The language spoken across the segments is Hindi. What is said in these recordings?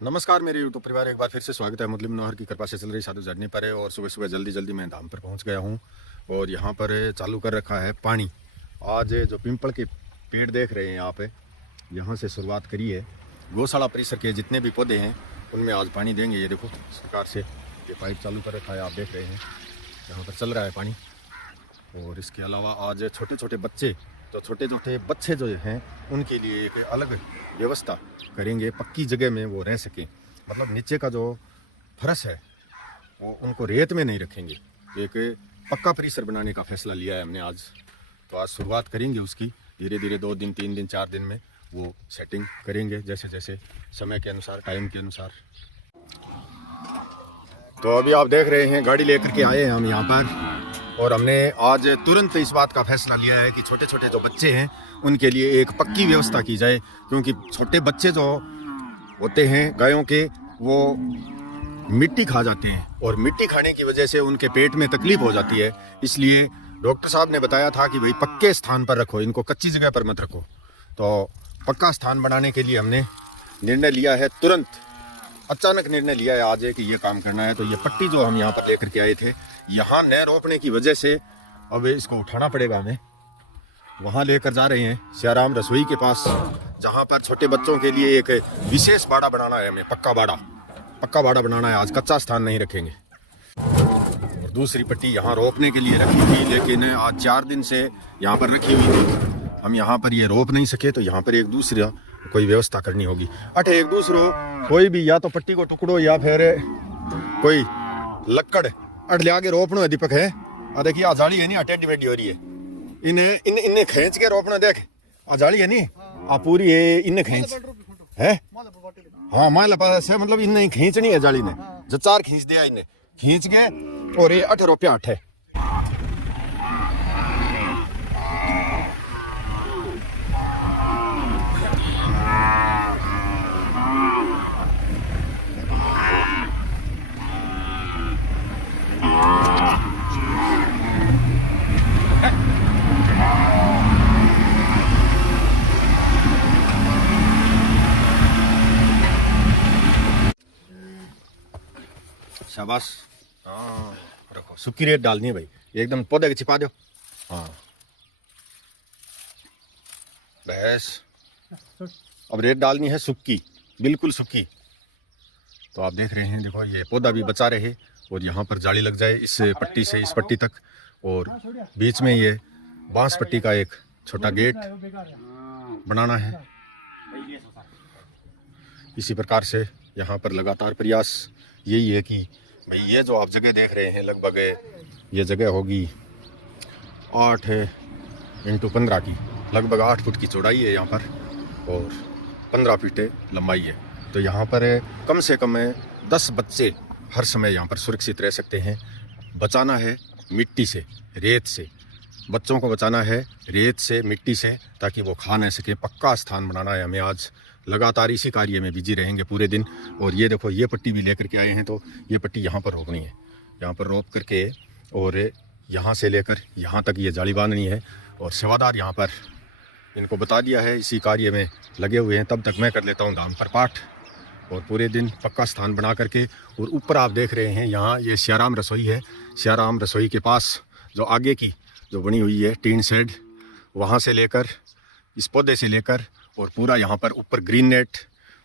नमस्कार मेरे यूट्यूब परिवार, एक बार फिर से स्वागत है। मुस्लिम नौहर की कृपा से चल रही साधु जर्नी पर है और सुबह सुबह जल्दी जल्दी मैं धाम पर पहुंच गया हूं और यहां पर चालू कर रखा है पानी। आज जो पिंपल के पेड़ देख रहे हैं यहाँ पे, यहां से शुरुआत करी है। गौशाला परिसर के जितने भी पौधे हैं उनमें आज पानी देंगे। ये देखो सरकार से ये पाइप चालू कर रखा है, आप देख रहे हैं यहाँ पर चल रहा है पानी। और इसके अलावा आज छोटे छोटे बच्चे जो हैं उनके लिए एक अलग व्यवस्था करेंगे, पक्की जगह में वो रह सकें। मतलब नीचे का जो फर्श है वो उनको रेत में नहीं रखेंगे। एक पक्का परिसर बनाने का फैसला लिया है हमने आज। तो आज शुरुआत करेंगे उसकी, धीरे धीरे 2 दिन 3 दिन 4 दिन में वो सेटिंग करेंगे, जैसे जैसे समय के अनुसार, टाइम के अनुसार। तो अभी आप देख रहे हैं गाड़ी लेकर के आए हैं हम यहाँ पर, और हमने आज तुरंत इस बात का फैसला लिया है कि छोटे छोटे जो बच्चे हैं उनके लिए एक पक्की व्यवस्था की जाए। क्योंकि छोटे बच्चे जो होते हैं गायों के, वो मिट्टी खा जाते हैं और मिट्टी खाने की वजह से उनके पेट में तकलीफ हो जाती है। इसलिए डॉक्टर साहब ने बताया था कि भाई पक्के स्थान पर रखो, इनको कच्ची जगह पर मत रखो। तो पक्का स्थान बनाने के लिए हमने निर्णय लिया है, तुरंत अचानक निर्णय लिया है आज कि ये काम करना है। तो ये पट्टी जो हम यहाँ पर लेकर के आए थे, यहाँ न रोपने की वजह से अब इसको उठाना पड़ेगा हमें। वहाँ लेकर जा रहे हैं सियाराम रसोई के पास, जहाँ पर छोटे बच्चों के लिए एक विशेष बाड़ा बनाना है हमें। पक्का बाड़ा बनाना है आज, कच्चा स्थान नहीं रखेंगे। और दूसरी पट्टी यहाँ रोपने के लिए रखी थी, लेकिन आज 4 दिन से यहाँ पर रखी हुई थी। हम यहाँ पर ये रोप नहीं सके, तो यहाँ पर एक दूसरा कोई व्यवस्था करनी होगी। अटे एक दूसरो कोई भी, या तो पट्टी को टुकड़ो या फिर कोई लक्कड़ अट ले आगे रोपना है। दीपक है आ देखिए, आ जाली है नहीं, टेढ़ी मेढ़ी हो रही है। इन्हें खींच के रोपना, देख आ जाली है नहीं, आ पूरी है, इन्हें खींच है। हाँ माला पास है, मतलब इन्हें खींचनी है जाली ने, जो 4 खींच दिया इन्हें, खींच के और ये 8 रुपया 8 है। शाबाश। हाँ रखो, सूखी रेत डालनी है भाई, एकदम पौधे के छिपा दो। हाँ बस अब रेत डालनी है सूखी, बिल्कुल सूखी। तो आप देख रहे हैं, देखो ये पौधा भी बचा रहे और यहाँ पर जाली लग जाए इस पट्टी से इस पट्टी तक। और बीच में ये बांस पट्टी का एक छोटा गेट बनाना है। इसी प्रकार से यहाँ पर लगातार प्रयास यही है कि भाई ये जो आप जगह देख रहे हैं, लगभग ये जगह होगी 8 × 15 की, लगभग 8 फुट की चौड़ाई है यहाँ पर और 15 फीट लंबाई है। तो यहाँ पर कम से कम 10 बच्चे हर समय यहाँ पर सुरक्षित रह सकते हैं। बचाना है मिट्टी से, रेत से, बच्चों को बचाना है रेत से, मिट्टी से, ताकि वो खा न सके। पक्का स्थान बनाना है हमें आज, लगातार इसी कार्य में बिजी रहेंगे पूरे दिन। और ये देखो ये पट्टी भी लेकर के आए हैं, तो ये पट्टी यहाँ पर रोकनी है, यहाँ पर रोक करके और यहाँ से लेकर यहाँ तक ये जाली बांधनी है। और सेवादार यहाँ पर इनको बता दिया है, इसी कार्य में लगे हुए हैं। तब तक मैं कर लेता हूँ धाम पर पाठ और पूरे दिन पक्का स्थान बना करके। और ऊपर आप देख रहे हैं यहाँ ये सियाराम रसोई है। सियाराम रसोई के पास जो आगे की जो बनी हुई है टीन शेड, वहाँ से लेकर इस पौधे से लेकर और पूरा यहाँ पर ऊपर ग्रीन नेट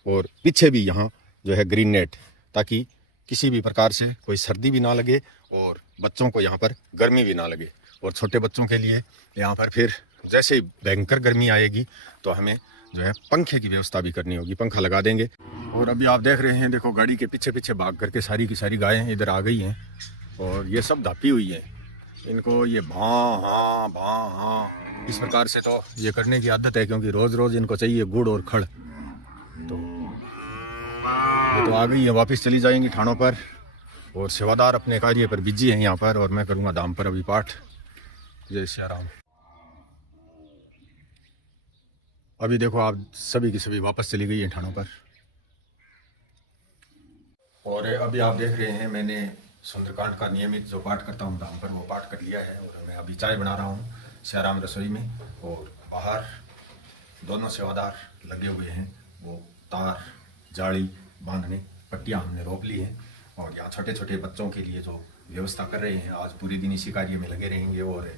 और पीछे भी यहाँ जो है ग्रीन नेट, ताकि किसी भी प्रकार से कोई सर्दी भी ना लगे और बच्चों को यहाँ पर गर्मी भी ना लगे। और छोटे बच्चों के लिए यहाँ पर फिर जैसे ही भयंकर गर्मी आएगी तो हमें जो है पंखे की व्यवस्था भी करनी होगी, पंखा लगा देंगे। और अभी आप देख रहे हैं, देखो गाड़ी के पीछे पीछे भाग करके सारी की सारी गायें इधर आ गई हैं और ये सब धापी हुई हैं। इनको ये भाँ हाँ इस प्रकार से तो ये करने की आदत है, क्योंकि रोज़ रोज़ इनको चाहिए गुड़ और खड़। तो ये तो आ गई है, वापस चली जाएंगी ठाणों पर। और सेवादार अपने कार्य पर बिजी हैं यहाँ पर, और मैं करूँगा धाम पर अभी पाठ। जय श्री राम। अभी देखो आप सभी की सभी वापस चली गई हैं ठाणों पर। और अभी आप देख रहे हैं, मैंने सुंदरकांड का नियमित जो पाठ करता हूँ धाम पर, वो पाठ कर लिया है। और मैं अभी चाय बना रहा हूँ सियाराम रसोई में, और बाहर दोनों सेवादार लगे हुए हैं, वो तार जाली बांधने, पट्टियाँ हमने रोप ली हैं और यहाँ छोटे छोटे बच्चों के लिए जो व्यवस्था कर रहे हैं। आज पूरे दिन इसी कार्य में लगे रहेंगे और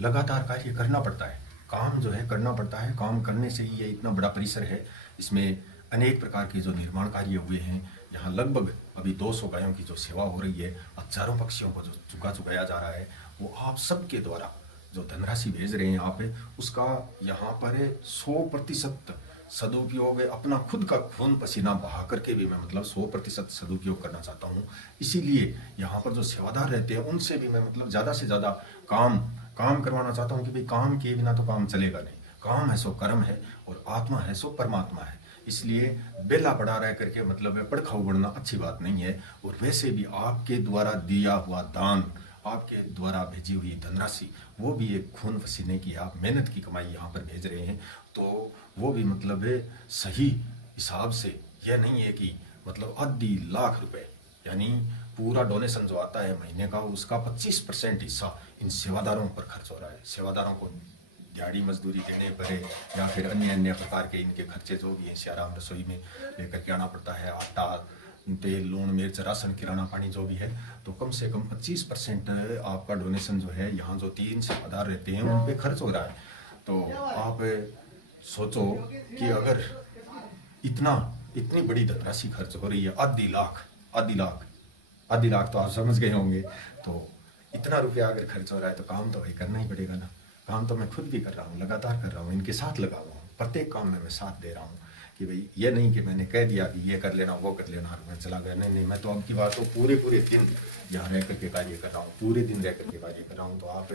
लगातार कार्य करना पड़ता है, काम जो है करना पड़ता है। काम करने से ही ये इतना बड़ा परिसर है, इसमें अनेक प्रकार के जो निर्माण कार्य हुए हैं। यहाँ लगभग अभी 200 गायों की जो सेवा हो रही है, हजारों पक्षियों को जो चुगाया जा रहा है, वो आप सबके द्वारा जो धनराशि भेज रहे हैं आप, उसका यहाँ पर 100% सदुपयोग है। अपना खुद का खून पसीना बहा करके भी मैं मतलब 100% सदुपयोग करना चाहता हूँ। इसीलिए यहाँ पर जो सेवादार रहते हैं उनसे भी मैं मतलब ज़्यादा से ज़्यादा काम करवाना चाहता हूँ कि भाई काम किए बिना तो काम चलेगा नहीं। काम है सो कर्म है और आत्मा है सो परमात्मा है। इसलिए बेला पड़ा रह करके मतलब पड़खा उगड़ना अच्छी बात नहीं है। और वैसे भी आपके द्वारा दिया हुआ दान, आपके द्वारा भेजी हुई धनराशि, वो भी एक खून पसीने की आप मेहनत की कमाई यहाँ पर भेज रहे हैं, तो वो भी मतलब सही हिसाब से यह नहीं है कि मतलब आधी लाख रुपए यानी पूरा डोनेशन जो आता है महीने का, उसका 25% हिस्सा इन सेवादारों पर खर्च हो रहा है। सेवादारों को दिहाड़ी मजदूरी देने पर या फिर अन्य प्रकार के इनके खर्चे जो भी हैं सियाराम रसोई में लेकर के आना पड़ता है, आटा तेल लून मिर्च राशन किराना पानी जो भी है, तो कम से कम 25% आपका डोनेशन जो है यहाँ जो 3 सेवादार रहते हैं उन पे खर्च हो रहा है। तो आप सोचो कि अगर इतनी बड़ी धनराशि खर्च हो रही है, आधी लाख तो आप समझ गए होंगे। तो इतना रुपया अगर खर्च हो रहा है तो काम तो भाई करना ही पड़ेगा ना। काम तो मैं खुद भी कर रहा हूँ, लगातार कर रहा हूँ, इनके साथ लगा हुआ हूँ, प्रत्येक काम में मैं साथ दे रहा हूँ कि भाई ये नहीं कि मैंने कह दिया कि ये कर लेना वो कर लेना और मैं चला गया। नहीं, मैं तो अब की बात तो पूरे दिन यहाँ रह करके कार्य कर रहा हूँ, पूरे दिन रह करके कार्य कर रहा हूँ। तो आप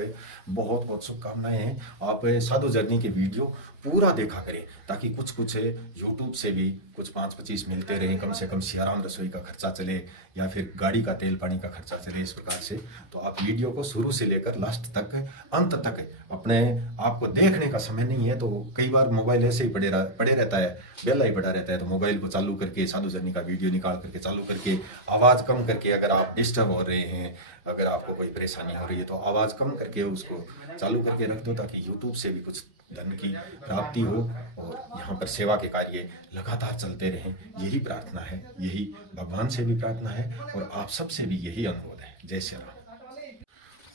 बहुत शुभकामनाएं हैं। आप साधु जर्नी के वीडियो पूरा देखा करें ताकि कुछ यूट्यूब से भी कुछ 5-25 मिलते रहें, कम से कम सियाराम रसोई का खर्चा चले या फिर गाड़ी का तेल पानी का खर्चा चले इस प्रकार से। तो आप वीडियो को शुरू से लेकर लास्ट तक अंत तक अपने आपको देखने का समय नहीं है तो कई बार मोबाइल ऐसे ही पड़े रहता है, बेला ही पड़ा रहता है, तो मोबाइल को चालू करके साधु जर्नी का वीडियो निकाल करके चालू करके आवाज़ कम करके, अगर आप डिस्टर्ब हो रहे हैं, अगर आपको कोई परेशानी हो रही है तो आवाज़ कम करके उसको चालू करके रख दो ताकि यूट्यूब से भी कुछ धन की प्राप्ति हो और यहाँ पर सेवा के कार्य लगातार चलते रहें। यही प्रार्थना है, यही भगवान से भी प्रार्थना है और आप सबसे भी यही अनुरोध है। जय श्री राम।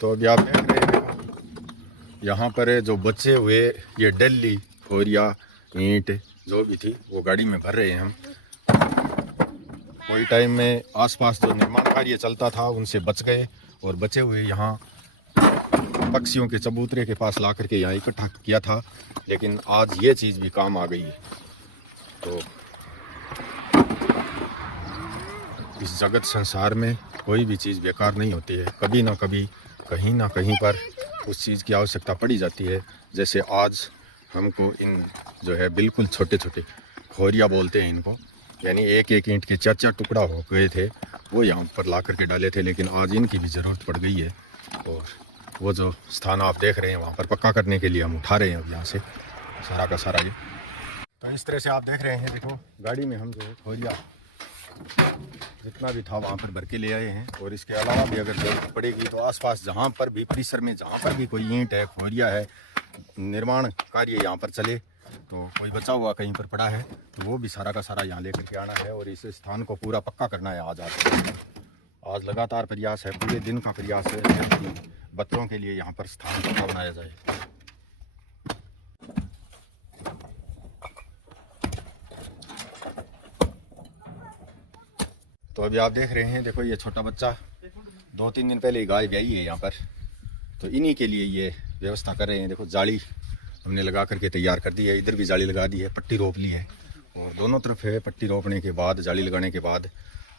तो अभी आप देख रहे हैं यहाँ पर जो बचे हुए ये डल्ली खोरिया ईंट जो भी थी वो गाड़ी में भर रहे हैं हम। कोई टाइम में आसपास जो निर्माण कार्य चलता था उनसे बच गए और बचे हुए यहाँ पक्षियों के चबूतरे के पास ला करके यहाँ इकट्ठा किया था, लेकिन आज ये चीज़ भी काम आ गई है। तो इस जगत संसार में कोई भी चीज़ बेकार नहीं होती है, कभी ना कभी कहीं ना कहीं पर उस चीज़ की आवश्यकता पड़ी जाती है। जैसे आज हमको इन जो है बिल्कुल छोटे छोटे खोरिया बोलते हैं इनको, यानी एक ईंट के 4 टुकड़ा हो गए थे, वो यहाँ पर ला करके डाले थे, लेकिन आज इनकी भी ज़रूरत पड़ गई है। और वो जो स्थान आप देख रहे हैं वहाँ पर पक्का करने के लिए हम उठा रहे हैं अब यहाँ से सारा का सारा ये। तो इस तरह से आप देख रहे हैं, देखो गाड़ी में हम जो खोरिया जितना भी था वहाँ पर भर के ले आए हैं। और इसके अलावा भी अगर जरूरत पड़ेगी तो आसपास जहाँ पर भी परिसर में जहाँ पर भी कोई ईंट है, खोरिया है, निर्माण कार्य यहाँ पर चले, तो कोई बचा हुआ कहीं पर पड़ा है तो वो भी सारा का सारा यहाँ लेकर के आना है और इस स्थान को पूरा पक्का करना है। आज लगातार प्रयास है, पूरे दिन का प्रयास है कि बच्चों के लिए यहाँ पर स्थान पक्का बनाया जाए। तो अभी आप देख रहे हैं, देखो ये छोटा बच्चा 2-3 दिन पहले गाय ब्याई है यहाँ पर, तो इन्हीं के लिए ये व्यवस्था कर रहे हैं। देखो जाली हमने लगा करके तैयार कर दी है, इधर भी जाली लगा दी है, पट्टी रोप ली है और दोनों तरफ है। पट्टी रोपने के बाद जाली लगाने के बाद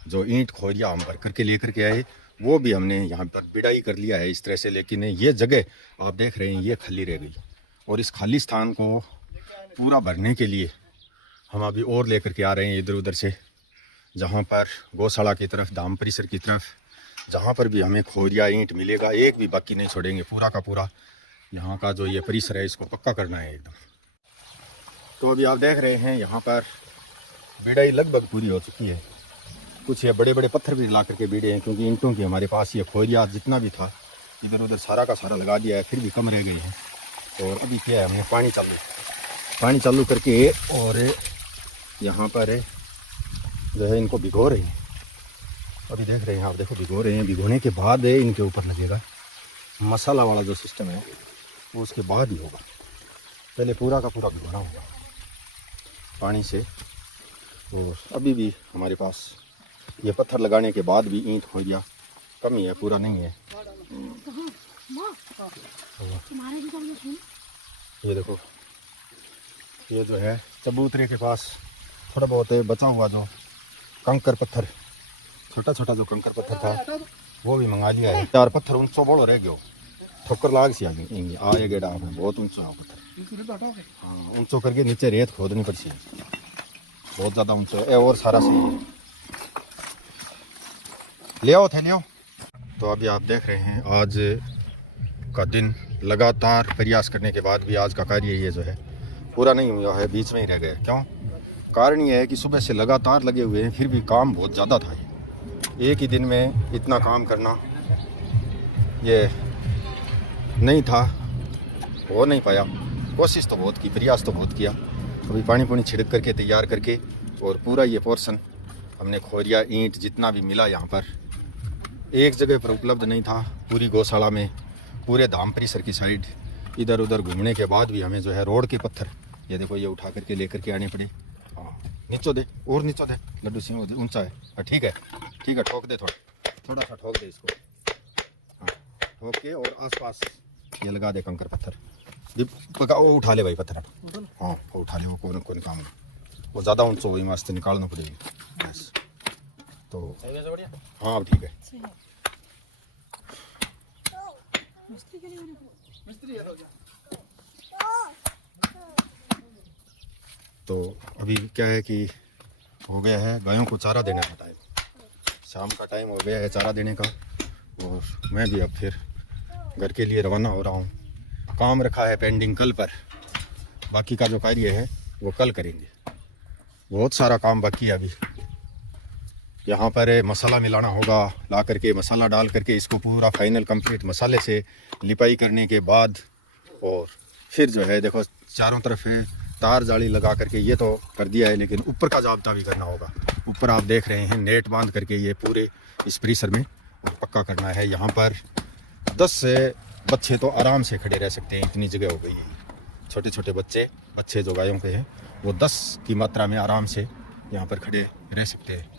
जो ईंट खोरिया हम भर करके लेकर के आए वो भी हमने यहाँ पर बिडाई कर लिया है इस तरह से। लेकिन ये जगह आप देख रहे हैं ये खाली रह गई और इस खाली स्थान को पूरा भरने के लिए हम अभी और लेकर के आ रहे हैं इधर उधर से, जहाँ पर गौशाला की तरफ, धाम परिसर की तरफ, जहाँ पर भी हमें खोरिया ईंट मिलेगा एक भी बाकी नहीं छोड़ेंगे। पूरा का पूरा यहाँ का जो ये परिसर है इसको पक्का करना है एकदम। तो अभी आप देख रहे हैं यहाँ पर बिडाई लगभग पूरी हो चुकी है। कुछ ये बड़े बड़े पत्थर भी ला करके बीड़े हैं क्योंकि ईंटों की हमारे पास ये खोरिया जितना भी था इधर उधर सारा का सारा लगा दिया है, फिर भी कम रह गई है। और अभी क्या है, हमने पानी चालू करके और यहाँ पर जो है इनको भिगो रही हैं। अभी देख रहे हैं आप, देखो भिगो रहे हैं। भिगोने के बाद इनके ऊपर लगेगा मसाला वाला जो सिस्टम है, वो उसके बाद ही होगा। पहले पूरा का पूरा भिगोना होगा पानी से। और अभी भी हमारे पास ये पत्थर लगाने के बाद भी ईंट हो गया, कमी है, पूरा नहीं है। ये देखो, ये जो है चबूतरे के पास थोड़ा बहुत बचा हुआ जो कंकर पत्थर, छोटा छोटा जो कंकर पत्थर था वो भी मंगा लिया है। 4 पत्थर ऊंचो बड़ो रह गयो, ठोकर लाग सी आए गेड़ा बहुत ऊंचो है पत्थर। हाँ, ऊंचो करके नीचे रेत खोदनी पड़ती, बहुत ज़्यादा ऊंचो है। और सारा सी ले आओ थे, ले आओ। तो अभी आप देख रहे हैं आज का दिन लगातार प्रयास करने के बाद भी आज का कार्य ये जो है पूरा नहीं हुआ है, बीच में ही रह गया। क्यों? कारण ये है कि सुबह से लगातार लगे हुए हैं, फिर भी काम बहुत ज़्यादा था। एक ही दिन में इतना काम करना ये नहीं था, हो नहीं पाया। कोशिश तो बहुत की, प्रयास तो बहुत किया। अभी पानी पुनी छिड़क करके तैयार करके, और पूरा ये पोर्शन हमने खोरिया ईंट जितना भी मिला यहाँ पर एक जगह पर उपलब्ध नहीं था। पूरी गौशाला में, पूरे धाम परिसर की साइड इधर उधर घूमने के बाद भी हमें जो है रोड के पत्थर, ये देखो, ये उठा करके लेकर के आने पड़े। हाँ, नीचो दे, और नीचो दे लड्डू सिंह, ऊंचा है। ठीक है, ठीक है, ठोक दे, थोड़ा सा ठोक दे इसको। हाँ, ठोक के और आसपास ये लगा दे कंकर पत्थर। वो उठा ले भाई पत्थर। हाँ, वो उठा ले, वो कौन काम है, वो ज़्यादा ऊंचा वही मस्त निकालना पड़ेगी बस। तो हाँ, अब ठीक है। तो अभी क्या है कि हो गया है गायों को चारा देने का टाइम, शाम का टाइम हो गया है चारा देने का। और मैं भी अब फिर घर के लिए रवाना हो रहा हूँ। काम रखा है पेंडिंग कल पर, बाकी का जो कार्य है वो कल करेंगे। बहुत सारा काम बाकी है अभी। यहाँ पर मसाला मिलाना होगा, ला करके मसाला डाल करके इसको पूरा फाइनल कंप्लीट मसाले से लिपाई करने के बाद, और फिर जो है देखो चारों तरफ तार जाली लगा करके ये तो कर दिया है, लेकिन ऊपर का जाब्ता भी करना होगा। ऊपर आप देख रहे हैं नेट बांध करके ये पूरे इस परिसर में पक्का करना है। यहाँ पर 10 से बच्चे तो आराम से खड़े रह सकते हैं, इतनी जगह हो गई है। छोटे छोटे बच्चे जो गायों के हैं वो 10 की मात्रा में आराम से यहाँ पर खड़े रह सकते हैं।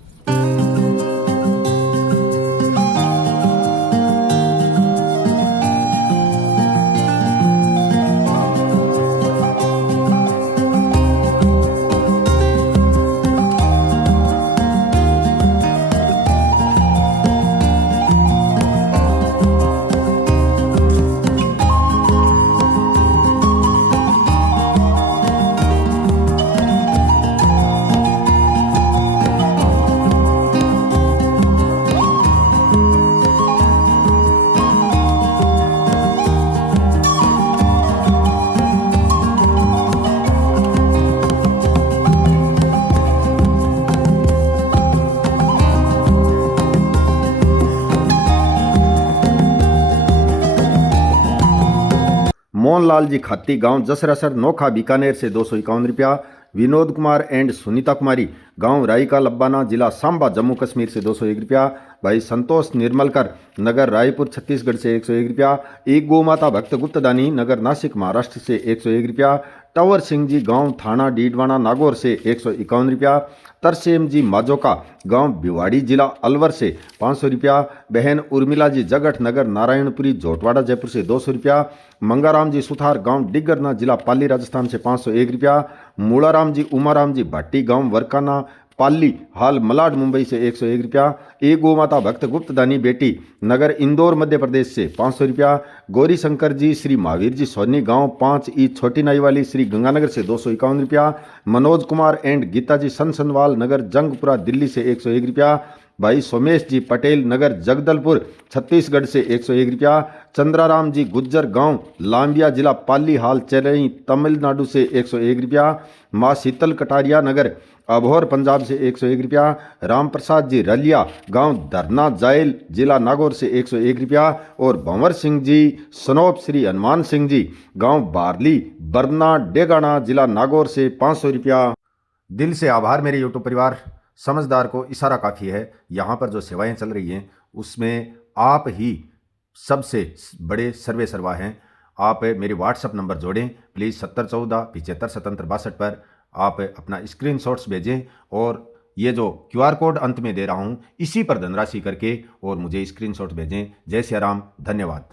मोहनलाल जी खाती, गांव जसरासर, नोखा, बीकानेर से 251 रुपया। विनोद कुमार एंड सुनीता कुमारी, गांव रायका लब्बाना, जिला सांबा, जम्मू कश्मीर से 201 रुपया। भाई संतोष निर्मलकर, नगर रायपुर, छत्तीसगढ़ से 101 रुपया। एक गौ माता भक्त गुप्तदानी, नगर नासिक, महाराष्ट्र से 101 रुपया। टवर सिंह जी, गांव थाना डीडवाना, नागौर से 151 रुपया। तरसेम जी माजोका, गांव भिवाड़ी, जिला अलवर से 500 रुपया। बहन उर्मिला जी जगठ, नगर नारायणपुरी, झोटवाड़ा, जयपुर से 200 रुपया। मंगाराम जी सुथार, गांव डिगरना, जिला पाली, राजस्थान से 501 रुपया। मूलाराम जी उमाराम जी भाटी, गांव वरकाना, पाली, हाल मलाड, मुंबई से 101 रुपया। एक गौ माता भक्त गुप्तदानी बेटी, नगर इंदौर, मध्य प्रदेश से 500 रुपया। गौरी शंकर जी, श्री महावीर जी सोनी, गांव 5 ई छोटी नाई वाली, श्री गंगानगर से 251 रुपया। मनोज कुमार एंड गीता जी सनसनवाल, नगर जंगपुरा, दिल्ली से 101 रुपया। भाई सोमेश जी पटेल, नगर जगदलपुर, छत्तीसगढ़ से 101 रुपया। चंद्राराम जी गुज्जर, गांव लांबिया, जिला पाली, हाल चेन्नई, तमिलनाडु से 101 रुपया। माँ शीतल कटारिया, नगर अभोर, पंजाब से 101 रुपया। राम प्रसाद जी रलिया, गांव धरना जायल, जिला नागौर से 101 रुपया। और भंवर सिंह जी सनोप, श्री हनुमान सिंह जी, गांव बारली, बरना, डेगाना, जिला नागौर से 500 रुपया। दिल से आभार मेरे यूट्यूब परिवार, समझदार को इशारा काफ़ी है। यहाँ पर जो सेवाएं चल रही हैं उसमें आप ही सबसे बड़े सर्वे सर्वा हैं। आप मेरे व्हाट्सअप नंबर जोड़ें प्लीज़ 7014 75 77 62 पर आप अपना स्क्रीनशॉट्स भेजें और ये जो QR कोड अंत में दे रहा हूँ इसी पर धनराशि करके और मुझे स्क्रीनशॉट भेजें। जय सिया राम, धन्यवाद।